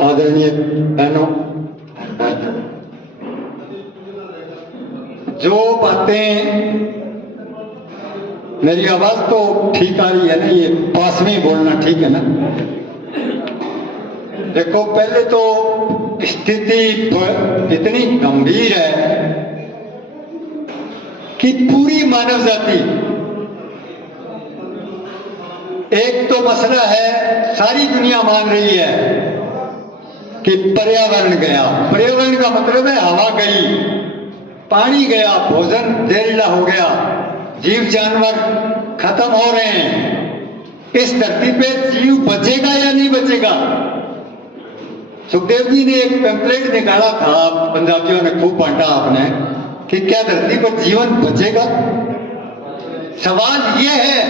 आदरणीय बहनों, जो बातें, मेरी आवाज तो ठीक आ रही है ना? ये पास में ही बोलना ठीक है ना? देखो, पहले तो स्थिति इतनी गंभीर है कि पूरी मानव जाति, एक तो मसला है, सारी दुनिया मान रही है कि पर्यावरण गया। पर्यावरण का मतलब है हवा गई, पानी गया, भोजन जहरीला हो गया, जीव जानवर खत्म हो रहे हैं। इस धरती पे जीव बचेगा या नहीं बचेगा? सुखदेव जी ने एक पैम्पलेट निकाला था, पंजाबियों ने खूब बांटा आपने, कि क्या धरती पर जीवन बचेगा? सवाल ये है,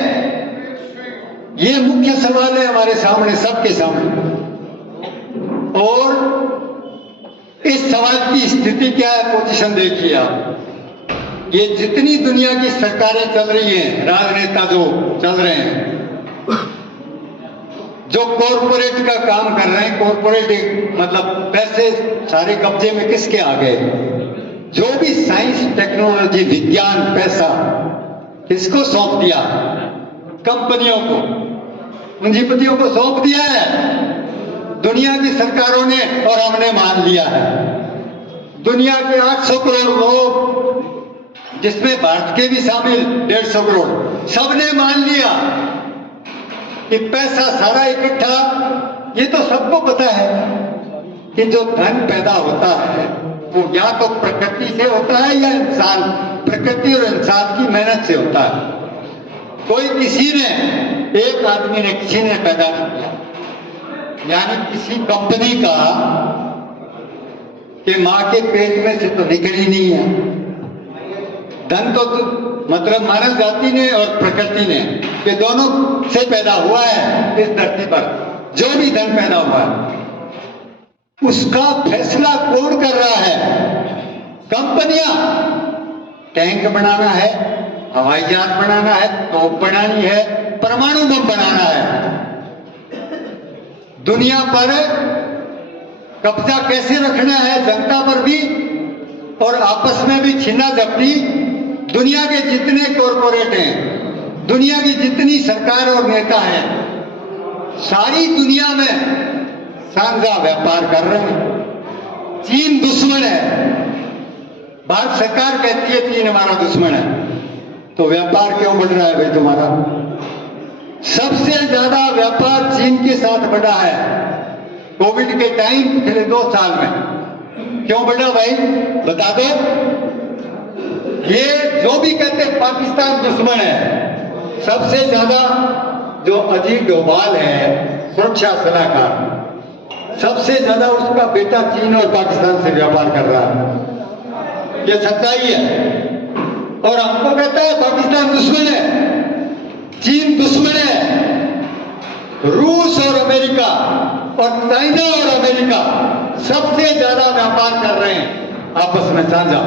ये मुख्य सवाल है हमारे सामने, सबके सामने। और इस सवाल की स्थिति क्या है, पोजीशन देखिए आप। ये जितनी दुनिया की सरकारें चल रही हैं, राजनेता जो चल रहे हैं, जो कॉरपोरेट का काम कर रहे हैं, कॉरपोरेट मतलब पैसे सारे कब्जे में किसके आ गए? जो भी साइंस, टेक्नोलॉजी, विज्ञान, पैसा किसको सौंप दिया? कंपनियों को, पूंजीपतियों को सौंप दिया है, दुनिया की सरकारों ने, और हमने मान लिया है। दुनिया के 800 करोड़ लोग, जिसमें भारत के भी शामिल 150 करोड़, सबने मान लिया कि पैसा सारा इकट्ठा। ये तो सबको पता है कि जो धन पैदा होता है वो या तो प्रकृति से होता है या इंसान, प्रकृति और इंसान की मेहनत से होता है। कोई किसी ने, एक आदमी ने, किसी ने पैदा नहीं किया, यानी किसी कंपनी का कि मां के पेट में से तो निकली नहीं है। धन तो मतलब मानव जाति ने और प्रकृति ने, ये दोनों से पैदा हुआ है इस धरती पर। जो भी धन पैदा हुआ है उसका फैसला कौन कर रहा है? कंपनियां। टैंक बनाना है, हवाई जहाज बनाना है, तोप बनानी है, परमाणु बम बनाना है। दुनिया पर कब्जा कैसे रखना है, जनता पर भी और आपस में भी छीना झपटी। दुनिया के जितने कॉरपोरेट हैं, दुनिया की जितनी सरकार और नेता हैं, सारी दुनिया में साझा व्यापार कर रहे हैं। चीन दुश्मन है, भारत सरकार कहती है चीन हमारा दुश्मन है, तो व्यापार क्यों बढ़ रहा है भाई तुम्हारा? सबसे ज्यादा व्यापार चीन के साथ बढ़ा है कोविड के टाइम, पिछले 2 साल में। क्यों बढ़ा भाई, बता दो। ये जो भी कहते हैं पाकिस्तान दुश्मन है, सबसे ज्यादा जो अजीत डोभाल है, सुरक्षा सलाहकार, सबसे ज्यादा उसका बेटा चीन और पाकिस्तान से व्यापार कर रहा है। ये सच्चाई है। और हमको कहता है पाकिस्तान दुश्मन है, चीन दुश्मन है। रूस और अमेरिका और चाइना और अमेरिका सबसे ज्यादा व्यापार कर रहे हैं आपस में साझा,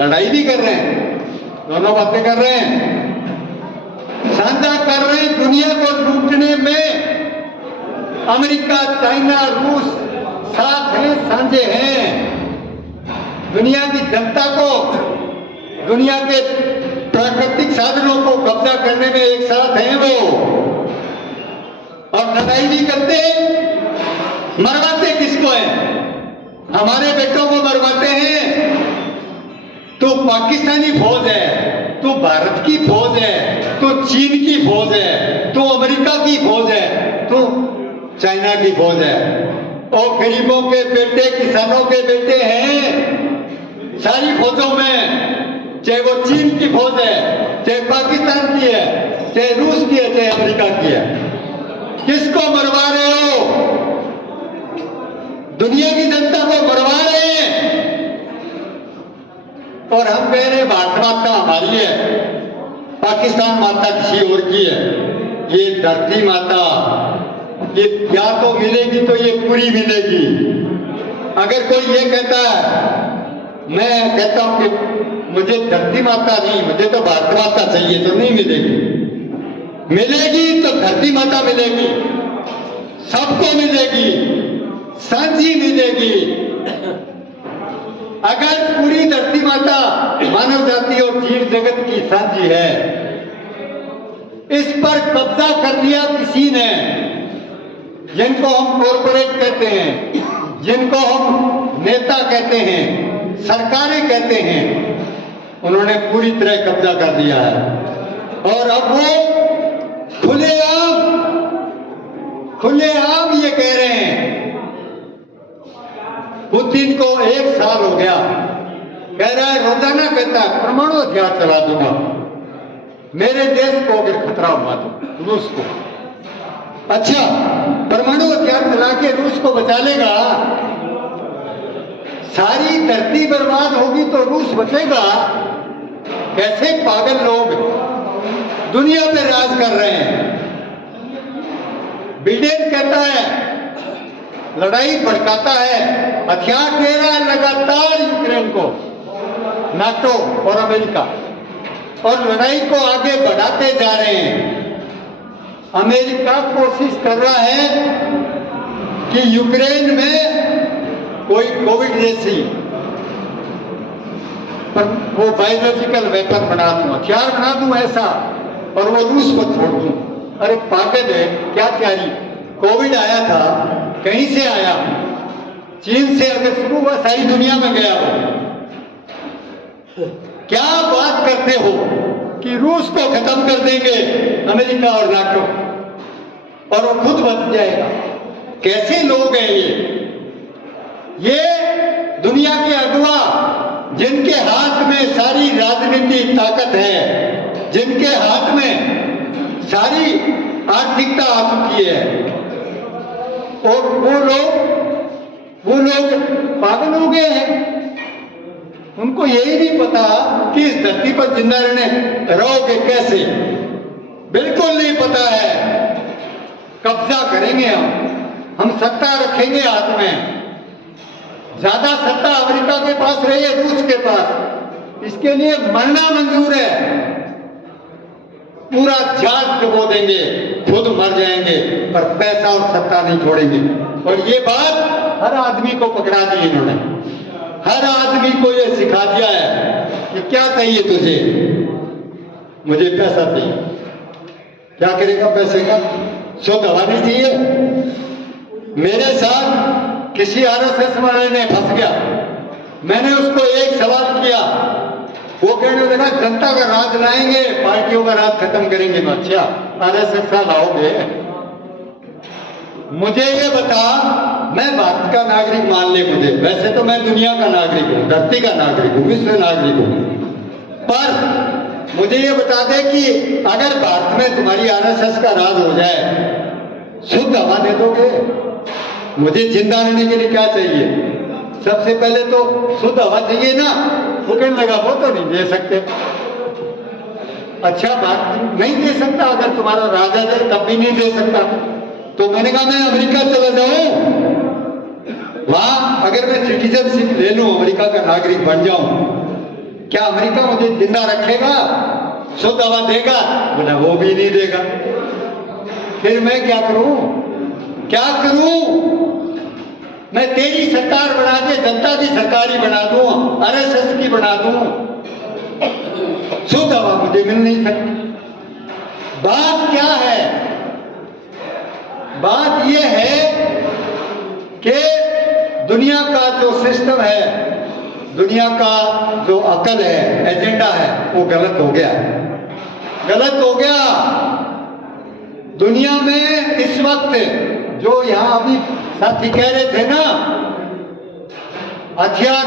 लड़ाई भी कर रहे हैं, दोनों बातें कर रहे हैं, साझा कर रहे हैं। दुनिया को लूटने में अमेरिका, चाइना, रूस साथ हैं, साझे हैं। दुनिया की जनता को, दुनिया के प्राकृतिक साधनों को कब्जा करने में एक साथ हैं वो, और लड़ाई भी करते हैं। मरवाते किसको है? हमारे बेटों को मरवाते हैं। तो पाकिस्तानी फौज है, तो भारत की फौज है, तो चीन की फौज है, तो अमेरिका की फौज है, तो चाइना की फौज है। और गरीबों के बेटे, किसानों के बेटे हैं सारी फौजों में, चाहे वो चीन की फौज है, चाहे पाकिस्तान की है, चाहे रूस की है, चाहे अमेरिका की है। किसको मरवा रहे हो? दुनिया की जनता को मरवा रहे हैं। और हम कह रहे हैं भारत माता हमारी है, पाकिस्तान माता किसी और की है। ये धरती माता, ये या तो मिलेगी तो ये पूरी मिलेगी। अगर कोई ये कहता है, मैं कहता हूं कि मुझे धरती माता नहीं, मुझे तो भारत माता चाहिए, तो नहीं मिलेगी। मिलेगी तो धरती माता मिलेगी, सबको मिलेगी, साझी मिलेगी। अगर पूरी धरती माता मानव जाति और जीव जगत की साझी है, इस पर कब्जा कर लिया किसी ने, जिनको हम कॉरपोरेट कहते हैं, जिनको हम नेता कहते हैं, सरकारें कहते हैं, उन्होंने पूरी तरह कब्जा कर लिया है। और अब वो खुलेआम ये कह रहे हैं, पुतिन को 1 साल हो गया, कह रहा है, रोजाना कहता है परमाणु हथियार चला दूंगा मेरे देश को अगर खतरा हुआ तो, रूस को। अच्छा, परमाणु हथियार चला के रूस को बचा लेगा? सारी धरती बर्बाद होगी तो रूस बचेगा? कैसे पागल लोग दुनिया पे राज कर रहे हैं। बिडेन कहता है लड़ाई भड़काता है, हथियार दे रहा है लगातार यूक्रेन को, नाटो और अमेरिका, और लड़ाई को आगे बढ़ाते जा रहे हैं। अमेरिका कोशिश कर रहा है कि यूक्रेन में कोई कोविड जैसी वो बायोलॉजिकल वेपन बना दूं, हथियार बना दूं ऐसा, और वो रूस को छोड़ दूं। अरे पागल है क्या तैयारी? कोविड आया था, कहीं से आया? चीन से अगर शुरू हुआ, सारी दुनिया में गया वो। क्या बात करते हो कि रूस को खत्म कर देंगे अमेरिका और नाटो, और वो खुद बच जाएगा? कैसे लोग हैं ये दुनिया के अगुवा, जिनके हाथ में सारी राजनीतिक ताकत है, जिनके हाथ में सारी आर्थिकता आ चुकी है, और वो लोग पागल हो गए हैं। उनको यही नहीं पता कि इस धरती पर जिंदा रहोगे कैसे, बिल्कुल नहीं पता है। कब्जा करेंगे हम सत्ता रखेंगे हाथ में। ज्यादा सत्ता अमेरिका के पास रही है, रूस के पास, इसके लिए मरना मंजूर है। पूरा जहाज डुबो देंगे, खुद मर जाएंगे, पर पैसा और सत्ता नहीं छोड़ेंगे। और ये बात हर आदमी को पकड़ा दी इन्होंने, हर आदमी को ये सिखा दिया है कि क्या चाहिए तुझे? मुझे पैसा चाहिए। क्या करेगा पैसे का? शुद्ध हवा नहीं चाहिए? मेरे साथ किसी आरएसएस वाले ने फंस गया, मैंने उसको एक सवाल किया, वो कहने लगा जनता का राज लाएंगे, पार्टियों का राज खत्म करेंगे। तो अच्छा, आरएसएस का लाओगे? मुझे ये बता, मैं भारत का नागरिक मान ले मुझे, वैसे तो मैं दुनिया का नागरिक हूँ, धरती का नागरिक हूँ, विश्व नागरिक हूँ, पर मुझे ये बता दे कि अगर भारत में तुम्हारी आरएसएस का राज हो जाए, शुद्ध हवा दे दोगे? मुझे जिंदा रहने के लिए क्या चाहिए? सबसे पहले तो शुद्ध हवा चाहिए ना। वो कहने लगा वो तो नहीं दे सकते। अच्छा, बात नहीं दे सकता, अगर तुम्हारा राजा जाए तब भी नहीं दे सकता। तो मैंने कहा मैं अमेरिका चला जाऊं, वहां अगर मैं सिटीजनशिप ले लूं, अमेरिका का नागरिक बन जाऊं, क्या अमेरिका मुझे जिंदा रखेगा, शुद्ध हवा देगा? बोला वो भी नहीं देगा। फिर मैं क्या करूं? क्या करूं? मैं तेरी सरकार बना के जनता की सरकार ही बना दूं, आरएसएस की बना दूं, शुद्ध हवा मुझे मिल नहीं सकती। बात क्या है? बात यह है कि दुनिया का जो सिस्टम है, दुनिया का जो अकल है, एजेंडा है, वो गलत हो गया, गलत हो गया। दुनिया में इस वक्त जो यहां अभी साथी कह रहे थे ना, हथियार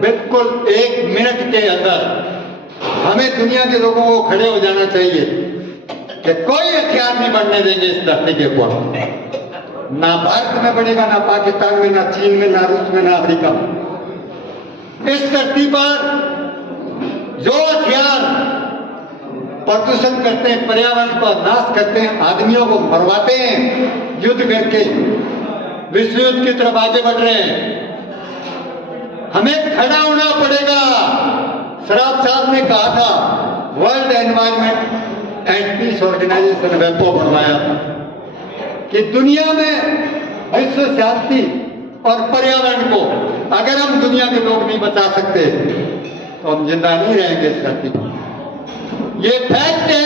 बिल्कुल 1 मिनट के अंदर हमें दुनिया के लोगों को खड़े हो जाना चाहिए कि कोई हथियार नहीं बनने देंगे इस धरती के ऊपर। ना भारत में बनेगा, ना पाकिस्तान में, ना चीन में, ना रूस में, ना अफ्रीका में। इस धरती पर जो हथियार प्रदूषण करते हैं, पर्यावरण का नाश करते हैं, आदमियों को मरवाते हैं युद्ध करके, विश्व युद्ध की तरफ आगे बढ़ रहे हैं, हमें खड़ा होना पड़ेगा। शराब साहब ने कहा था, world environment and peace organization वेपो बनवाया था कि दुनिया में विश्व शांति और पर्यावरण को अगर हम दुनिया के लोग नहीं बचा सकते तो हम जिंदा नहीं रहेंगे इस धरती पर। ये फैक्ट है,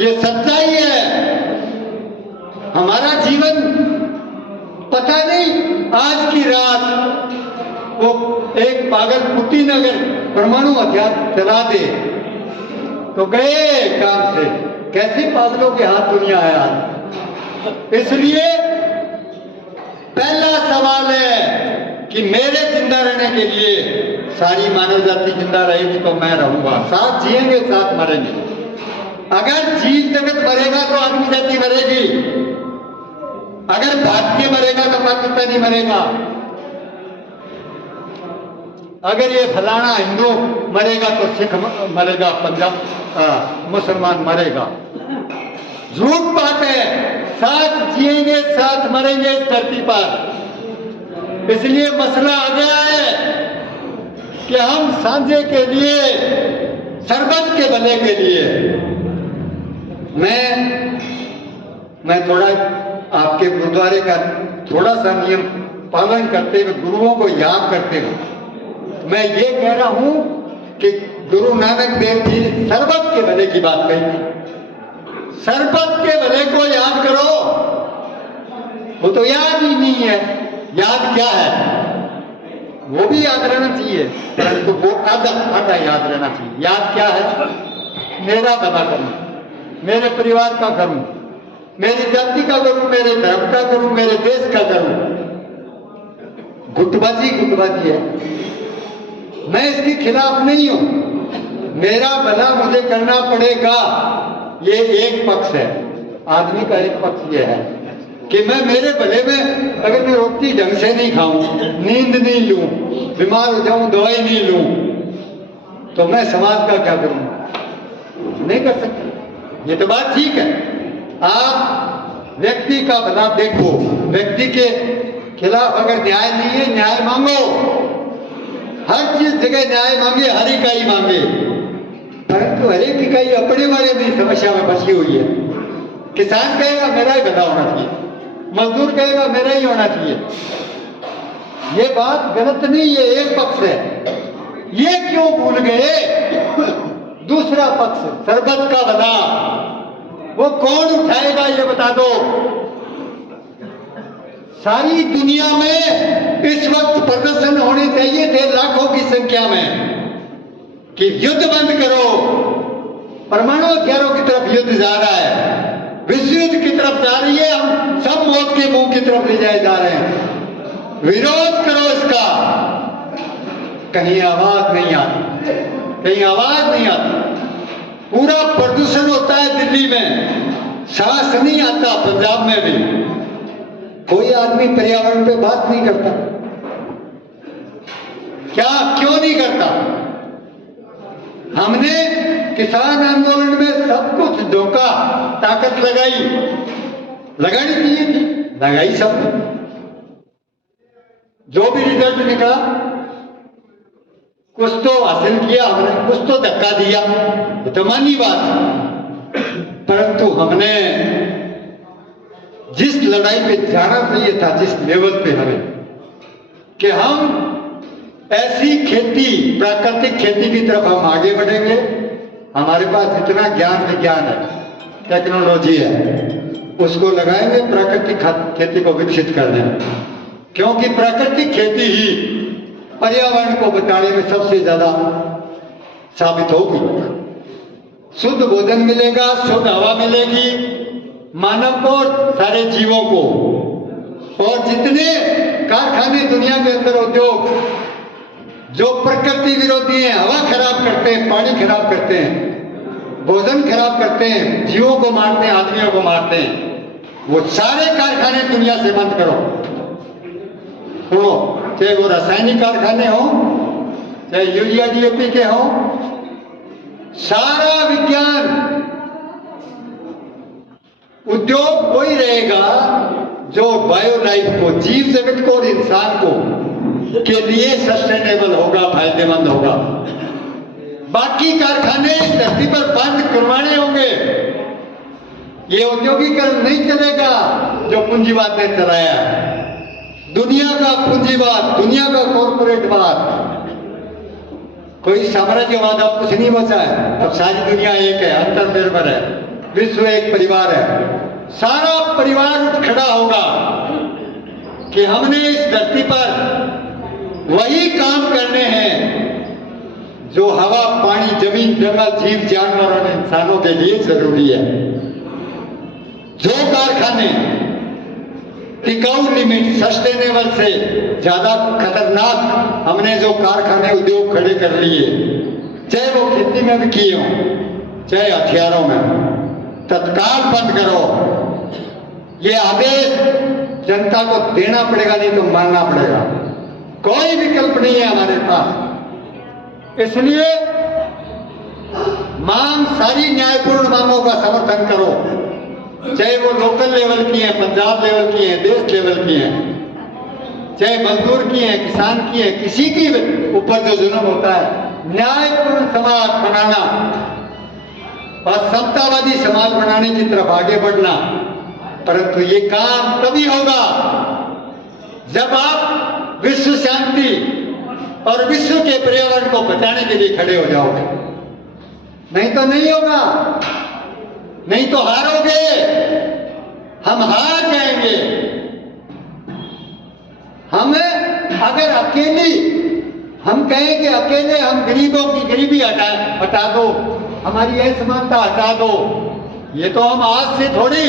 ये सच्चाई है। हमारा जीवन पता नहीं, आज की रात वो एक पागल पुतिन अगर परमाणु हथियार चला दे तो गए काम से। कैसे पागलों के हाथ दुनिया है आज। इसलिए पहला सवाल है कि मेरे जिंदा रहने के लिए सारी मानव जाति जिंदा रहेगी तो मैं रहूंगा। साथ जिएंगे, साथ मरेंगे। अगर जीव जगत मरेगा तो आदमी जाति मरेगी। अगर भारतीय मरेगा तो पाकिस्तानी मरेगा। अगर ये फलाना हिंदू मरेगा तो सिख मरेगा, पंजाब मुसलमान मरेगा। झूठ बात है। साथ जिएंगे, साथ मरेंगे इस धरती पर। इसलिए मसला आ गया है कि हम सांझे के लिए, सरबत के भले के लिए, मैं थोड़ा आपके गुरुद्वारे का थोड़ा सा नियम पालन करते हुए, गुरुओं को याद करते हुए मैं ये कह रहा हूं कि गुरु नानक देव जी सरबत के भले की बात कही थी। सरबत के भले को याद करो। वो तो याद ही नहीं है। याद क्या है? वो भी याद रहना चाहिए, परंतु वो आधा याद रहना चाहिए। याद क्या है? मेरा भला करूं, मेरे परिवार का करूं, मेरी जाति का करूं, मेरे धर्म का करूं, मेरे देश का करूं। गुटबाजी है। मैं इसके खिलाफ नहीं हूं। मेरा भला मुझे करना पड़ेगा, ये एक पक्ष है। आदमी का एक पक्ष ये है कि मैं मेरे भले में अगर मैं रोटी ढंग से नहीं खाऊं, नींद नहीं लूं, बीमार हो जाऊं, दवाई नहीं लूं, तो मैं समाज का क्या करूं? नहीं कर सकता। ये तो बात ठीक है। आप व्यक्ति का भला देखो। व्यक्ति के खिलाफ अगर न्याय नहीं है, न्याय मांगो। हर चीज जगह न्याय मांगे, हर इकाई मांगे, परंतु हर एक इकाई अपने वाले में समस्या में फंसी हुई है। किसान कहेगा मेरा ही भला होना चाहिए, मजदूर कहेगा मेरा ही होना चाहिए। ये बात गलत नहीं है, एक पक्ष है। ये क्यों भूल गए दूसरा पक्ष, सरबत का भला? वो कौन उठाएगा ये बता दो। सारी दुनिया में इस वक्त प्रदर्शन होने चाहिए थे लाखों की संख्या में कि युद्ध बंद करो। परमाणु हथियारों की तरफ युद्ध जा रहा है, विश्व युद्ध की तरफ जा रही है। हम सब मौत के मुंह की तरफ ले जाए जा रहे हैं। विरोध करो इसका। कहीं आवाज नहीं आती, कहीं आवाज नहीं आती। पूरा प्रदूषण होता है दिल्ली में, सांस नहीं आता पंजाब में भी। कोई आदमी पर्यावरण पे बात नहीं करता। क्या, क्यों नहीं करता? हमने किसान आंदोलन में सब कुछ धोखा ताकत लगानी चाहिए थी, लगाई सब। जो भी रिजल्ट निकला, कुछ तो हासिल किया हमने, कुछ तो धक्का दिया, ये तो मानी बात। परंतु हमने जिस लड़ाई पे जाना चाहिए था, जिस लेवल पे हमें, कि हम ऐसी खेती, प्राकृतिक खेती की तरफ हम आगे बढ़ेंगे। हमारे पास इतना ज्ञान विज्ञान है, टेक्नोलॉजी है, उसको लगाएंगे प्राकृतिक खेती को विकसित करने में। क्योंकि प्राकृतिक खेती ही पर्यावरण को बचाने में सबसे ज्यादा साबित होगी। शुद्ध भोजन मिलेगा, शुद्ध हवा मिलेगी मानव को और सारे जीवों को। और जितने कारखाने दुनिया के अंदर, उद्योग जो प्रकृति विरोधी हैं, हवा खराब करते हैं, पानी खराब करते हैं, भोजन खराब करते हैं, जीवों को मारते हैं, आदमियों को मारते हैं, वो सारे कारखाने दुनिया से बंद करो। सुनो, चाहे वो रासायनिक कारखाने हो, चाहे यूरिया डीएपी के हो, सारा विज्ञान उद्योग वही रहेगा जो बायो लाइफ को, जीव जगत को और इंसान को के लिए सस्टेनेबल होगा, फायदेमंद होगा। बाकी कारखाने धरती पर बंद करवाने होंगे। ये औद्योगिकरण नहीं चलेगा जो पूंजीवाद ने चलाया। दुनिया का पूंजीवाद, दुनिया का कॉर्पोरेटवाद, कोई साम्राज्यवाद अब कुछ नहीं बचा है। अब सारी दुनिया एक है, अंतर्निर्भर है, विश्व एक परिवार है। सारा परिवार उठ खड़ा होगा कि हमने इस धरती पर वही काम करने हैं जो हवा, पानी, जमीन, जंगल, जीव, जानवर और इंसानों के लिए जरूरी है। जो कारखाने टिकाऊ लिमिट, सस्टेनेबल से ज्यादा खतरनाक हमने जो कारखाने, उद्योग खड़े कर लिए, चाहे वो खेती में भी किए हों, चाहे हथियारों में, तत्काल बंद करो। ये आदेश जनता को देना पड़ेगा, नहीं तो मानना पड़ेगा। कोई विकल्प नहीं है हमारे पास। इसलिए मांग, सारी न्यायपूर्ण मांगों का समर्थन करो, चाहे वो लोकल लेवल की हैं, पंजाब लेवल की हैं, देश लेवल की हैं, चाहे मजदूर की हैं, किसान की हैं, किसी की ऊपर जो जुल्म होता है। न्यायपूर्ण समाज बनाना और समतावादी समाज बनाने की तरफ आगे बढ़ना। परंतु ये काम तभी होगा जब आप विश्व शांति और विश्व के पर्यावरण को बचाने के लिए खड़े हो जाओगे। नहीं तो नहीं होगा, नहीं तो हारोगे, हम हार जाएंगे। हमें अगर अकेली हम कहें कि अकेले हम गरीबों की गरीबी हटा दो, हमारी असमानता हटा दो, ये तो हम आज से थोड़ी,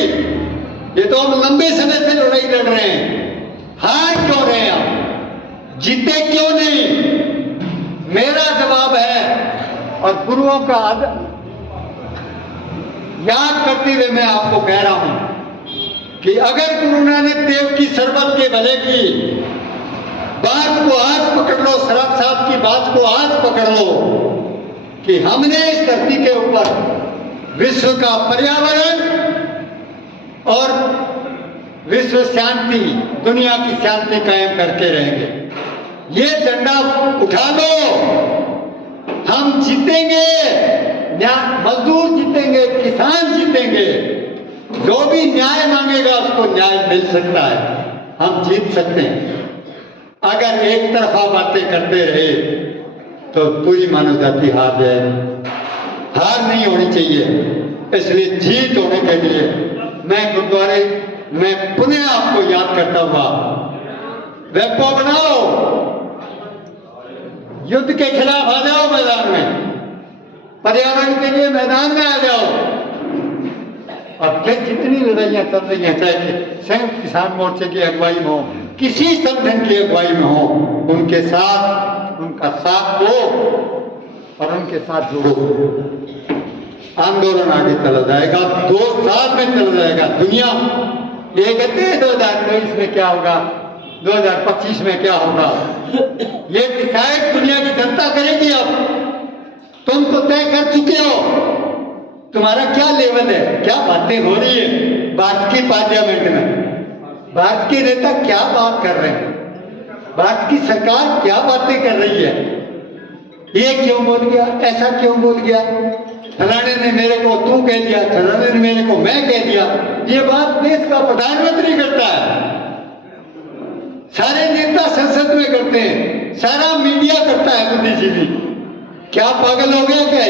ये तो हम लंबे समय से लड़ाई लड़ रहे हैं। हार क्यों रहे हैं हम, जीते क्यों नहीं? मेरा जवाब है, और गुरुओं का याद करते हुए मैं आपको कह रहा हूं कि अगर गुरु नानक देव की सरबत के भले की बात को आज पकड़ लो, शराब साहब की बात को आज पकड़ लो कि हमने इस धरती के ऊपर विश्व का पर्यावरण और विश्व शांति, दुनिया की शांति कायम करके रहेंगे। ये झंडा उठा लो, हम जीतेंगे, मजदूर जीतेंगे, किसान जीतेंगे। जो भी न्याय मांगेगा उसको न्याय मिल सकता है, हम जीत सकते हैं। अगर एक तरफा बातें करते रहे तो पूरी मानव जाति हार जाए। हार नहीं होनी चाहिए। इसलिए जीत होने के लिए मैं गुरुद्वारे में पुनः आपको याद करता हुआ, वेपो बनाओ, युद्ध के खिलाफ आ जाओ मैदान में, पर्यावरण के लिए मैदान में आ जाओ। और फिर जितनी लड़ाइयां चल रही हैं, चाहे संयुक्त किसान मोर्चे की अगुवाई में हो, किसी संगठन की अगुवाई में हो, उनके साथ, उनका साथ दो और उनके साथ जुड़ो। आंदोलन आगे चला जाएगा, 2 साल में चला जाएगा। दुनिया ये कहते हैं 2023 में क्या होगा, 2025 में क्या होगा, ये डिसाइड दुनिया की जनता करेगी। अब तुम तो तय कर चुके हो, तुम्हारा क्या लेवल है, क्या बातें हो रही है भारत की पार्लियामेंट में, भारत के नेता क्या बात कर रहे हैं, भारत की सरकार क्या बातें कर रही है। ये क्यों बोल गया, ऐसा क्यों बोल गया, फलाने ने मेरे को तू कह दिया, फलाने ने मेरे को मैं कह दिया। ये बात देश का प्रधानमंत्री करता है, सारे नेता संसद में करते हैं, सारा मीडिया करता है, बुद्धिजीवी। क्या पागल हो गया क्या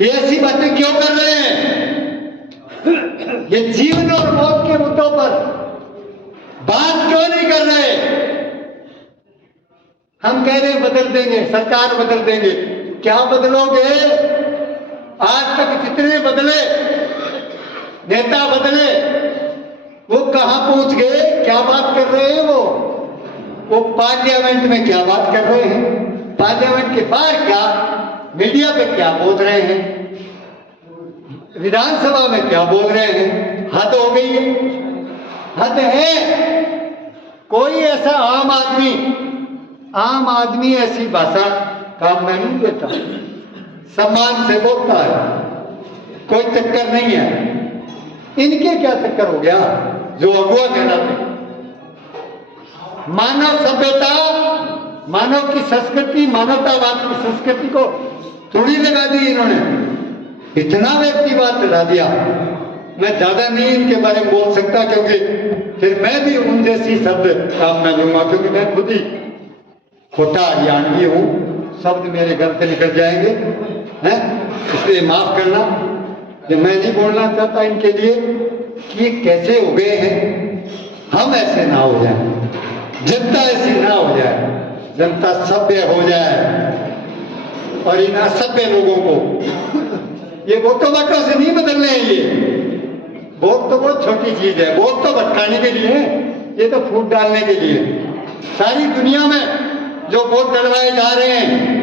ये ऐसी बातें क्यों कर रहे हैं? ये जीवन और मौत के मुद्दों पर बात क्यों नहीं कर रहे? हम कह रहे हैं बदल देंगे, सरकार बदल देंगे। क्या बदलोगे? आज तक जितने बदले नेता बदले, वो कहां पहुंच गए, क्या बात कर रहे हैं? वो पार्लियामेंट में क्या बात कर रहे हैं, पार्लियामेंट के बाहर क्या, मीडिया पे क्या बोल रहे हैं, विधानसभा में क्या बोल रहे हैं। हद हो गई है, हद है। कोई ऐसा आम आदमी ऐसी भाषा काम में नहीं देता, सम्मान से बोलता है, कोई चक्कर नहीं है। इनके क्या चक्कर हो गया जो अगुआ कहलाते? मानव सभ्यता, मानव की संस्कृति, मानवतावाद की संस्कृति को थोड़ी लगा दी इन्होंने, इतना व्यक्तिवाद चढ़ा दिया मैं ज्यादा नहीं इनके बारे में बोल सकता, क्योंकि फिर मैं भी उन जैसी शब्द काम में लूंगा, क्योंकि मैं खुद ही खोटा हरियाणवी हूँ, शब्द मेरे घर से निकल जाएंगे हैं, इसलिए माफ करना कि मैं नहीं बोलना चाहता इनके लिए कि ये कैसे हो गए हैं। हम ऐसे ना हो जाए, जनता ऐसी ना हो जाए, जनता सभ्य हो जाए और इन असभ्य लोगों को, ये वोटों वोटों से नहीं बदलने हैं, ये वोट तो बहुत छोटी चीज है, वोट तो भटकाने के लिए है, ये तो फूट डालने के लिए। सारी दुनिया में जो वोट डलवाए जा रहे हैं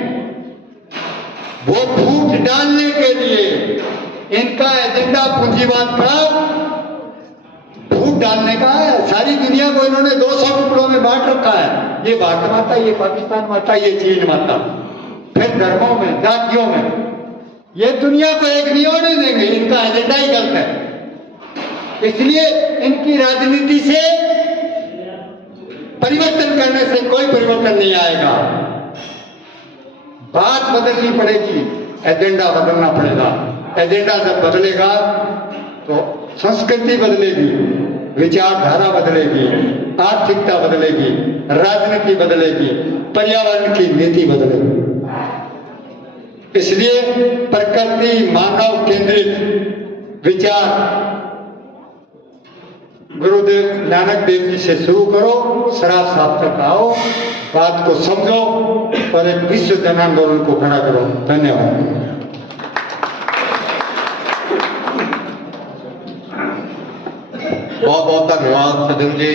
वो फूट डालने के लिए, इनका एजेंडा पूंजीवाद का फूट डालने का है। सारी दुनिया को इन्होंने 200 टुकड़ों में बांट रखा है, ये भारत माता, ये पाकिस्तान माता, ये चीन माता, फिर धर्मों में, जातियों में, ये दुनिया को एक नहीं होने देंगे, इनका एजेंडा ही गलत है। इसलिए इनकी राजनीति से परिवर्तन करने से कोई परिवर्तन नहीं आएगा, बात बदलनी पड़ेगी, एजेंडा बदलना पड़ेगा। एजेंडा जब बदलेगा तो संस्कृति बदलेगी, विचारधारा बदलेगी, आर्थिकता बदलेगी, राजनीति बदलेगी, पर्यावरण की नीति बदलेगी। इसलिए प्रकृति मानव केंद्रित विचार गुरुदेव नानक देव जी से शुरू करो, शराब साफ तक आओ, बात को समझो और एक विश्व जन आंदोलन को खड़ा करो। धन्यवाद। बहुत बहुत धन्यवाद सदन जी।